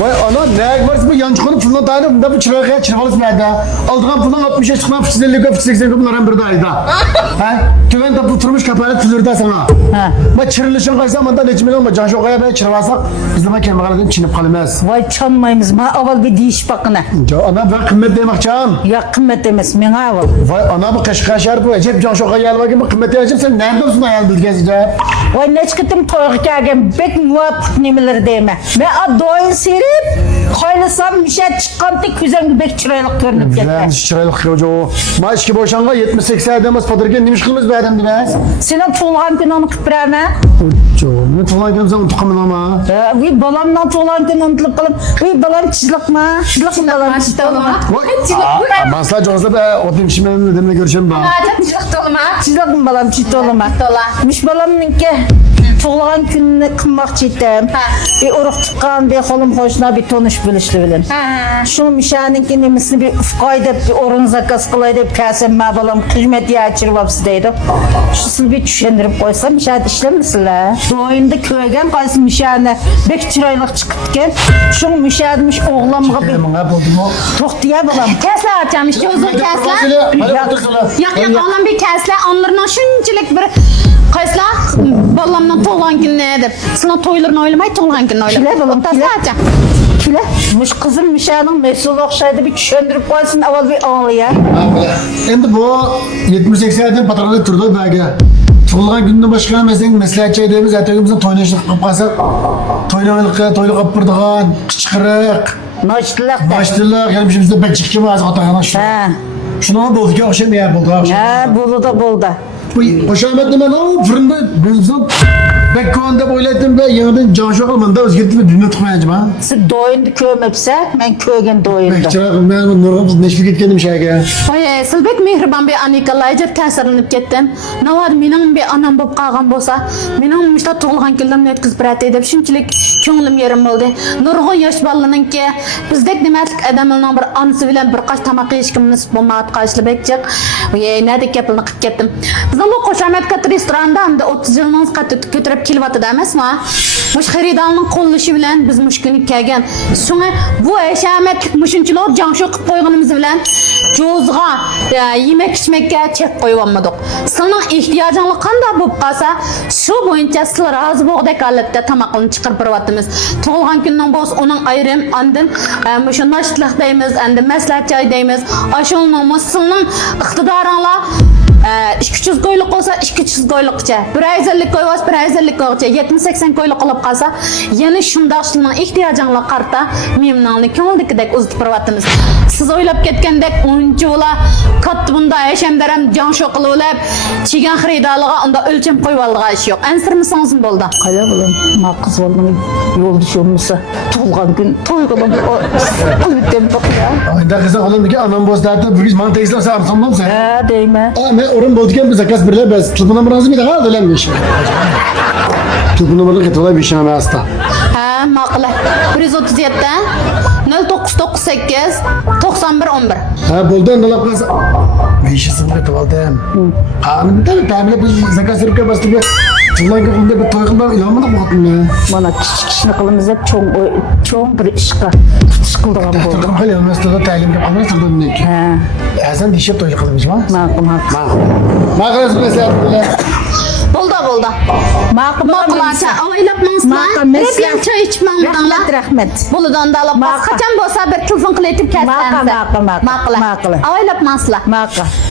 Vay ana ne varsa bu yancıkonu puluna dayanıp da bu çırağıya çırağılısı nerede? Aldığın pulun 60'a çıkma 50 80 bunların bir dayda. Ha? Tüven de bu turmuş kapalı tülürde sana. Ha. Bak çırılışın kaçsa ama da necmin olma can şokaya ben çırağlasak biz de bak kemikaladın çinip kalmaz. Vay çanmayımız ma aval bir deyiş bakına. Ana bak kıymet demek can. Ya kıymet demez men aval. Vay ana bu kaşar bu acep can şokaya gel bakayım kıymet diyeceğim sen nerede olsun ayağını bilgezece? Vay ne çıkıttım toyga gelgen bek muvaffak nemeleri deyme. Ben a doyun serip koylasam bir şey çıkkantı küzen bek çıraylık görünüp Lan gitti. çıraylık hoca o. Maaş ki boşanga 70-80 demez patırken demiş kılımız bir adam demez. Senin tuğlan gün onu kıpırama. Ne falan gelmezse unutkamın ama. Vay balamdan tuğlan gün unutulup kalım. Vay balam çizlik ma. Çizlik mi balam çizlik olma. Masla Jones'la be o demiş şimdi dedemle görüşelim ben. Çizlik mi balam çizlik olma. Miş balamın ki tuğlan gününe kımmak çiğdim. Bir uruk çıkan bir kolum hoşuna bir tonuş bilişli bilin. Şu mişanın ki nemisini bir ufkaydı bir orun zakas kılaydı bir kasem ma balam kıymet ya açırıp hapsideydi. Şusunu bir düşündürüp koysam mişan işlemesin la. Doğuyunda köygen kaysın mişanı bek çıraylık çıkıtken. Şu mişanmış oğlamıga bir Ne buldu mu? toxtiya balam. Kesle atacağım işte uzun kesle. Yak olan bir kesle onlarına şunçilik bir kesle ballamdan toğlan gününe edip. Sana toylarını oylamay toğlan gününe oylamay. Kile balam Kesle kile. atacağım. Kile. Mış kızım mişanın mesul okşaydı bir düşündürüp koysın aval bir ağlaya. Şimdi bu 70-80'den patronda turdu belki. Tuğulgan gününde başka mesleğe çayduğumuz ertegimizin toynaşlık kapasa toynamaylık, toylu kapırdığın, kıçkırık, Naçtılak da. başlılık, yani bizde pek çıkıyor mu az katağına şu. Ha. Şunu ama buldu ki akşam ya buldu akşam. Ha buldu da buldu. Bu hoşametli ben o fırında benzin bekkovanda boylattım ve yanından can şokalmanda özgürtü ve dünya tıkmayacağım ha. Siz doyundu köymepse ben köygen doyundu. Bekçirağım ben Nurhan'ın neşvik etkenim şeyge. Oy, Silbek mehriban bir anikalayıcı təsirlenip ketdim. Ne var mening bir anam bo'lib qolgan bo'lsa, mening mishta tug'ilgan kunlarimni yetkazib beradi deb shunchalik ko'nglim yerim bo'ldi. Nurg'un yosh bolalarningki bizdek demaklik odamlarning bir onasi bilan bir qosh tomoq yeyishga nasib bo'lmayotgan qashlibekchiq. Oy, nədek gaplarni qilib ketdim. Bizning bu qo'shamat katta restoranda hamda 30 yilning ko'tarib kelyapti emasmi? Mush xaridorning qo'llashi bilan biz mush kuni kelgan. Shunga bu hashamatlik mushunchalar jansho qilib qo'yganimiz bilan Jo'zga yemek içmekka chek qo'yib olmadik. Sening ehtiyojing qanday bo'lib qolsa, shu bo'yicha siz rozi bo'g'dek holatda tomoqni chiqarib beryapmiz. Tug'ilgan kunning bo'lsa uning ayrim andin mushu noshitliq deymiz, endi maslahat joy deymiz. Ashulning sizning iqtidoringlar 200 koylik olsa 200 koylikcha, 150 koy olsa 150 koylikcha, 70-80 koylik olib qolsa, yana shundoqchining ehtiyojinglar qarta memnunlik ko'ngildagidek uzatib beryapmiz. Siz o'ylab ketgandek o'yinchilar katta bunda yashamdaram jon shoqilib, chigan xaridorlarga unda o'lcham qo'yib olgan ish yo'q. Ansirmisangiz bo'ldi. Qaya bilan ma qiz bolning yo'ldoshi bo'lmasa tug'ilgan kun to'y qilib o'tdim ya. Ayda kızın oğlum ki anam bozdardı bu gün mantık istemse arsamam sen. Ha deyme. Ben orun bozdukken bir zakas birle bez. Tıpına mırazı bir daha ölen bir şey. Tıpına mırazı ketolay bir şey ama hasta. Ha, ma'qul. 137 0998 91 11. Ha buldan dolap kız. Ne işi sınırı tuvaldım. Hanım bir tane tamile bir zakas sırıkka bastı bir. Çıldan kılında bir toyğundan ilhamını bakın ya. Mana kichik qilimiz hep cho'ng bir ishqa tutish qildigan bo'ldi. Tahtirdim hali üniversitede talimga almaz tıldım ne ki. Ha. Sen dişe toy kılmış mı? Ma'qul ma'qul. Mağarası mesela böyle. Bo'ldi. Ma'qul Ma'qulcha oylab Ma'qul, mansizlar. Hep choy ichmamdanlar. Rahmat. Bulidan dalab Ma'qul. qachon bo'lsa bir telefon qilib aytib Ma'qul. Ma'qul. Oylab mansizlar. Ma'qul.